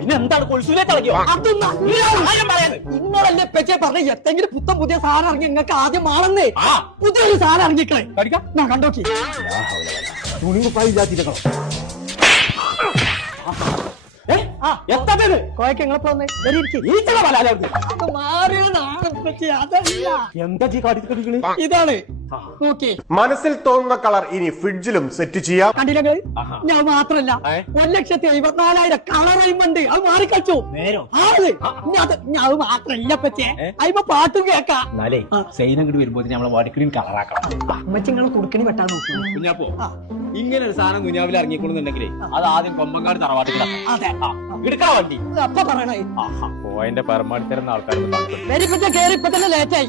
പിന്നെ എന്താണ് കൊൽസൂലേക്ക് ഇളകിയോ? നിങ്ങളല്ലേ ഇപ്പച്ചേ പറഞ്ഞ എന്തെങ്കിലും പുത്തൻ പുതിയ സാധനം ഇറങ്ങി നിങ്ങൾക്ക് ആദ്യം മാണെന്നേ പുതിയൊരു സാധനം ഇറങ്ങിക്കളെ ഞാൻ കണ്ടോക്കി ഇതാണ് നോക്കി. മനസ്സിൽ തോന്നുന്ന കളർ ഇനി ഫ്രിഡ്ജിലും സെറ്റ് ചെയ്യാം. കണ്ടില്ല ഞാൻ മാത്രല്ല 1,54,000 കളറുണ്ട്. അത് മാറിക്കളിച്ചു ആള്. അത് മാത്രല്ല പറ്റേ അയിമ പാട്ടും കേക്കാം. എന്നാലേ സൈനങ്ങോട്ട് വരുമ്പോ നമ്മളെ വടക്കിനും കളറാക്കണം. അമ്മച്ചിങ്ങൾ കുടുക്കണി വെട്ടാൻ നോക്കി. കുഞ്ഞാപ്പോ ഇങ്ങനെ ഒരു സാധനം കുഞ്ഞാവിൽ ഇറങ്ങിക്കൊള്ളുന്നുണ്ടെങ്കിലേ അത് ആദ്യം കൊമ്പങ്കാട് തറവാട്ടിലാണ്. അതെ എടുക്കണ വണ്ടി അപ്പൊ പറയണേ പോയിന്റെ പരമാവധി തരുന്ന ആൾക്കാർ കേറി ഇപ്പൊ തന്നെ ലേറ്റായി.